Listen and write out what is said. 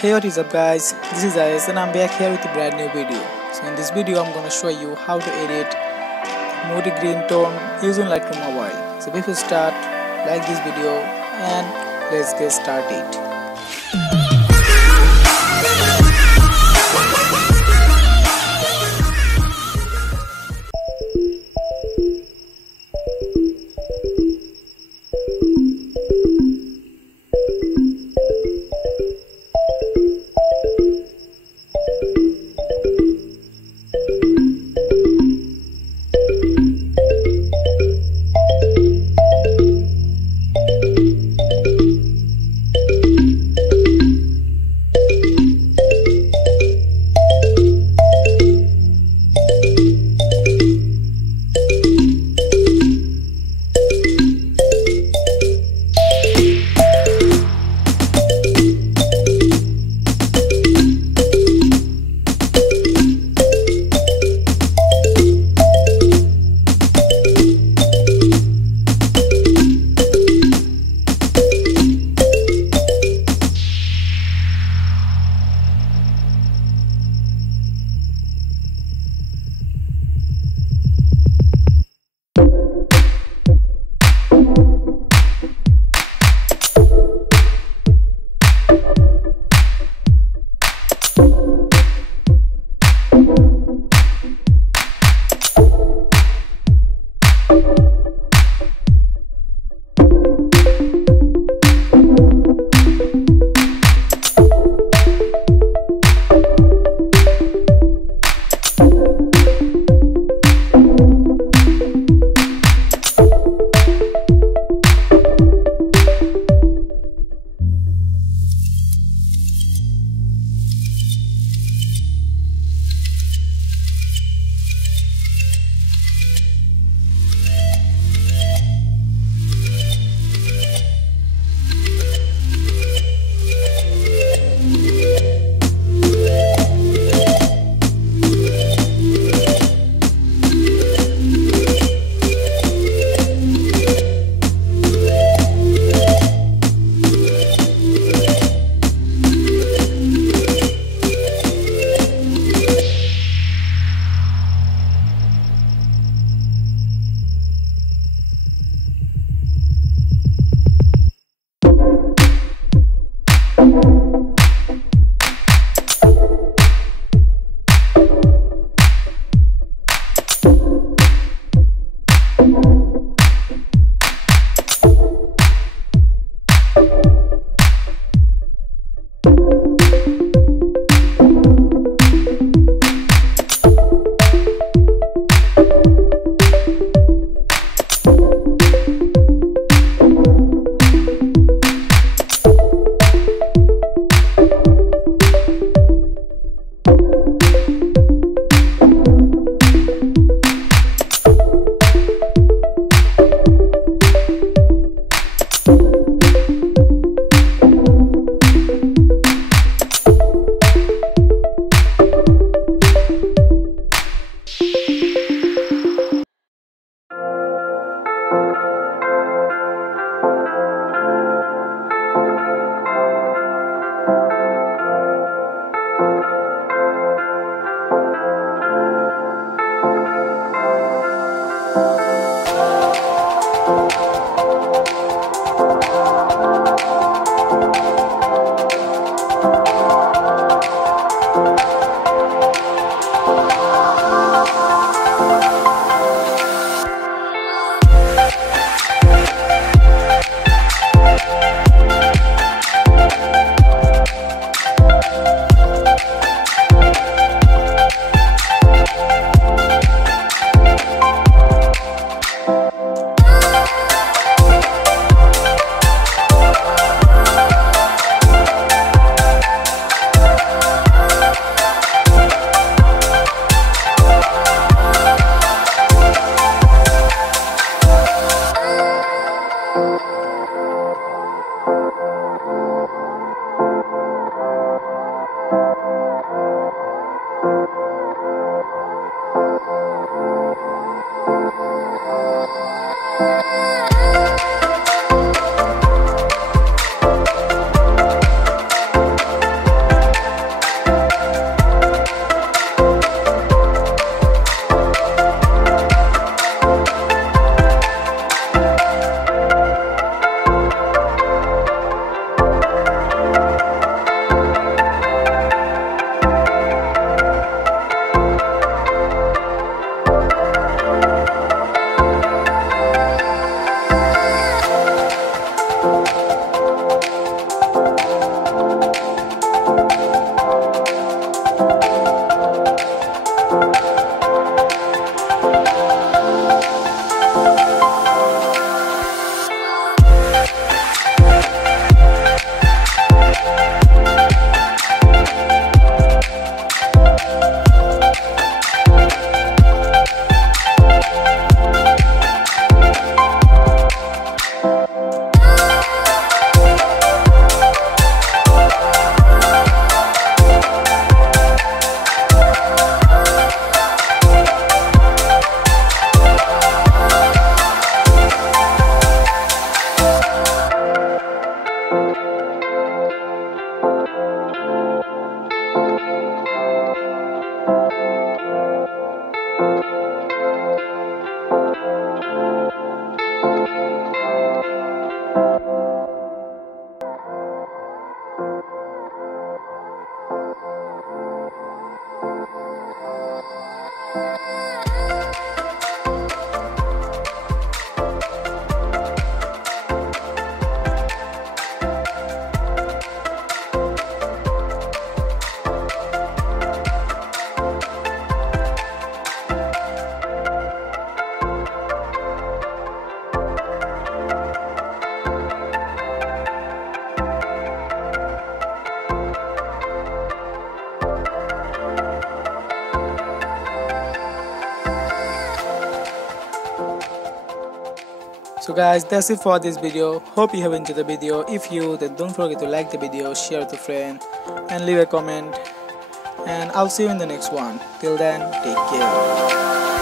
Hey, what is up guys, this is Ayes and I'm back here with a brand new video. So in this video I'm gonna show you how to edit Moody green tone using Lightroom mobile. So before we start, like this video and let's get started. So guys, that's it for this video. Hope you have enjoyed the video. If you, then don't forget to like the video, share with a friend, and leave a comment. And I'll see you in the next one. Till then, take care.